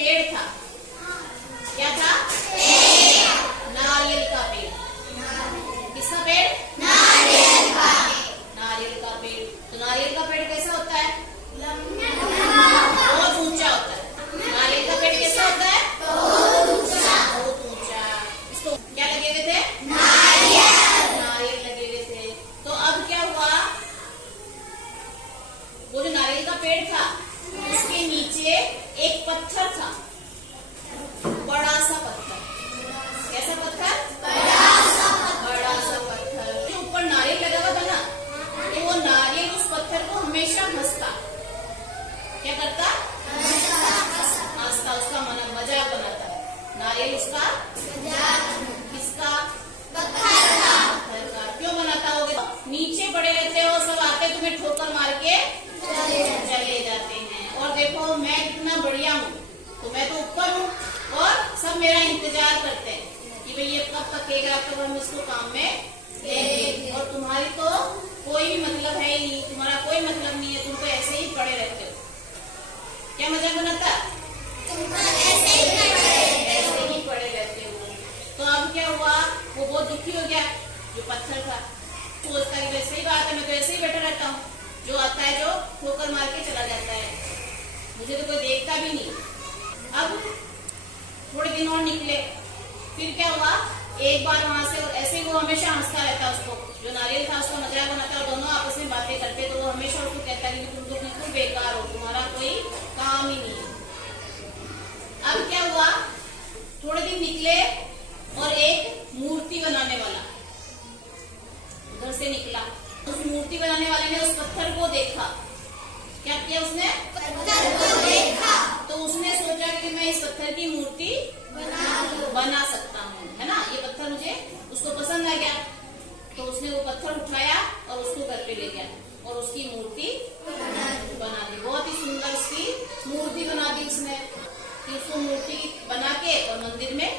पेड़ था। क्या था? नारियल का पेड़। किसका पेड़? नारियल का। नारियल का पेड़। तो नारियल का पेड़ कैसा होता है? बहुत ऊंचा होता है। नारियल का पेड़ कैसा होता है? बहुत ऊंचा। इसको क्या लगे हुए थे? नारियल लगे हुए थे। तो अब क्या हुआ, वो जो नारियल का पेड़ था उसके नीचे एक पत्थर था, बड़ा सा पत्थर। कैसा पत्थर? बड़ा सा पत्थर। जो ऊपर नारियल लगा हुआ था ना, तो वो नारियल उस पत्थर को हमेशा हंसता। क्या करता? हंसता, उसका मजाक बनाता। नारियल उसका किसका? पत्थर का। क्यों बनाता होगा? नीचे पड़े रहते हो, सब आते तुम्हें ठोकर मार के चले जाते हैं। और देखो मैं कितना बढ़िया हूँ, तो मैं तो ऊपर हूँ और सब मेरा इंतजार करते हैं कि भाई ये कब पकेगा, कब हम इसको काम में लेंगे। और तुम्हारी तो कोई भी मतलब है ही नहीं, तुम्हारा कोई मतलब नहीं है, तुम तो ऐसे ही पड़े रहते हो। क्या मजाक बनाता? ऐसे ही पड़े रहते हो। तो अब क्या हुआ, वो बहुत दुखी हो गया जो पत्थर था। सोचता है वैसे ही बात है, मैं तो ऐसे ही बैठा रहता हूँ, जो आता है जो ठोकर मार के चला जाता है, मुझे तो कोई देखता भी नहीं। अब थोड़े दिन और निकले, फिर क्या हुआ, एक बार वहां से, और ऐसे ही वो हमेशा हंसता रहता, उसको जो नारियल था उसको मजाक बनाता, और दोनों आपस में बातें करते। तो वो हमेशा उसको कहता कि तुम तो बिल्कुल बेकार हो, तुम्हारा कोई काम ही नहीं है। अब क्या हुआ, थोड़े दिन निकले और एक मूर्ति बनाने वाला उधर से निकला। उस मूर्ति बनाने वाले ने उस पत्थर को देखा। क्या किया उसने? पत्थर को देखा। तो उसने सोचा कि मैं इस पत्थर की मूर्ति बना सकता हूँ, है ना, ये पत्थर मुझे, उसको पसंद आ गया। तो उसने वो पत्थर उठाया और उसको घर पे ले गया और उसकी मूर्ति बना दी। बहुत ही सुंदर उसकी मूर्ति बना दी उसने। कि उसको मूर्ति बना के और मंदिर में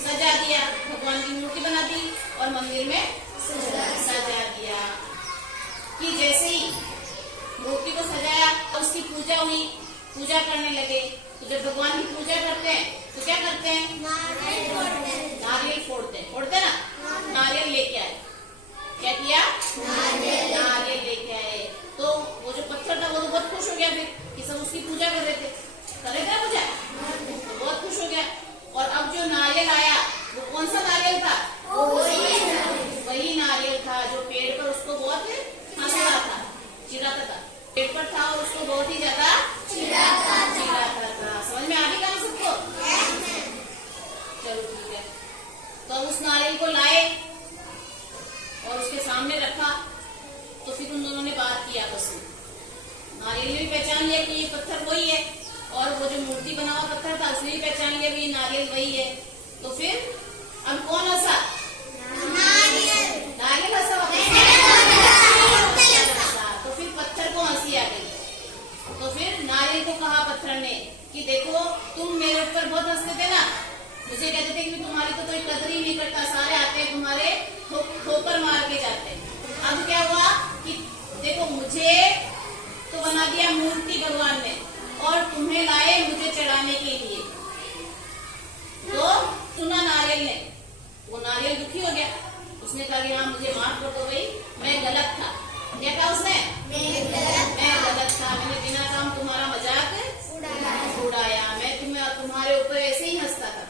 सजा दिया। भगवान की मूर्ति बना दी और मंदिर में सजा दिया। कि जैसे ही मूर्ति को सजाया और उसकी पूजा हुई, पूजा करने लगे। तो जब भगवान की पूजा करते हैं तो क्या करते हैं? नारियल फोड़ते ना, नारियल लेके आए। क्या किया? नारियल लेके आए। तो वो जो पत्थर था वो तो बहुत खुश हो गया फिर कि सब उसकी पूजा कर रहे थे, करेगा पूजा, तो बहुत खुश हो गया। और अब जो नारियल आया वो कौन सा नारियल था? वही नारियल था जो पेड़ पर उसको बहुत हंस रहा था, चिढ़ाता था। पेड़ पर था और उसको बहुत ही ज्यादा चिढ़ाता था। समझ में आ गई कहानी सबको? चलो ठीक है। तो उस नारियल को लाए और उसके सामने रखा। तो फिर उन दोनों ने बात की आपस में। नारियल ने भी पहचान लिया कि ये पत्थर वही है, और वो जो मूर्ति बना हुआ पत्थर था उसने भी पहचान लिया कि ये नारियल वही है। तो फिर अब कौन हंसा? नारियल हंसा। तो फिर पत्थर को हंसी आ गई। तो फिर नारियल को कहा पत्थर ने कि देखो तुम मेरे ऊपर बहुत हंसते थे ना, मुझे कहते थे कि तुम्हारी तो कोई कदर ही नहीं करता, सारे आते हैं तुम्हारे ठोकर मार के जाते हैं। अब क्या हुआ कि देखो मुझे तो बना दिया मूर्ति भगवान ने, और तुम्हें लाए मुझे चढ़ाने के लिए। तो सुना नारियल ने, वो नारियल दुखी हो गया। उसने कहा कि हाँ मुझे माफ कर दो भाई, मैं गलत था। क्या कहा उसने? मैं गलत था, मैंने बिना काम तुम्हारा मजाक उड़ाया, मैं तुम्हारे ऊपर ऐसे ही हंसता था।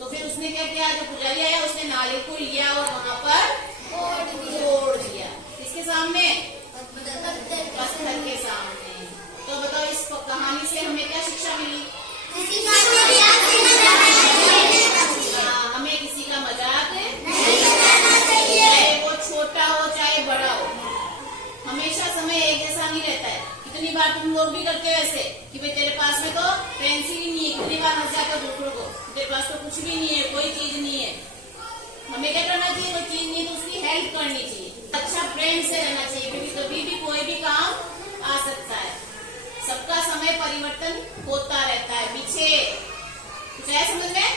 तो फिर उसने क्या किया, जो पुजारी आया उसने नारियल को लिया और वहां पर फोड़ दिया। किसके सामने? पत्थर के सामने। तो बताओ इस कहानी से हमें क्या शिक्षा मिली? हमें किसी का मजाक नहीं करना चाहिए, चाहे वो छोटा हो चाहे बड़ा हो। हमेशा समय एक जैसा नहीं रहता है। कितनी बार तुम लोग भी करते हो ऐसे कि भाई तेरे पास में तो पेंसिल ही नहीं है, कितनी बार हंस जाते हो दूसरों को, तेरे पास तो कुछ भी नहीं है, कोई चीज नहीं है। हमें क्या करना चाहिए? कोई चीज नहीं तो उसकी हेल्प करनी चाहिए, अच्छा प्रेम से रहना चाहिए, क्योंकि कभी भी कोई भी काम आ सकता है। सबका समय परिवर्तन होता रहता है। पीछे कुछ है समझ में?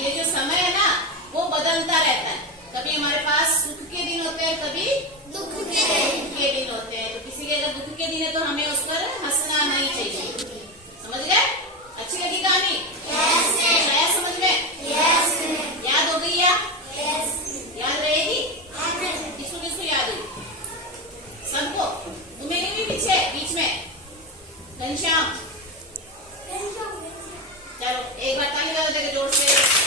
ये जो समय है ना वो बदलता रहता है। कभी हमारे पास सुख के दिन होते हैं, कभी दुख के दिन होते हैं। तो किसी के अगर दुख के दिन है तो हमें उस पर हंसना नहीं चाहिए। समझ गए? अच्छी लगी कहानी? घनश्याम। चलो एक बार ताली बजा देंगे जोर से।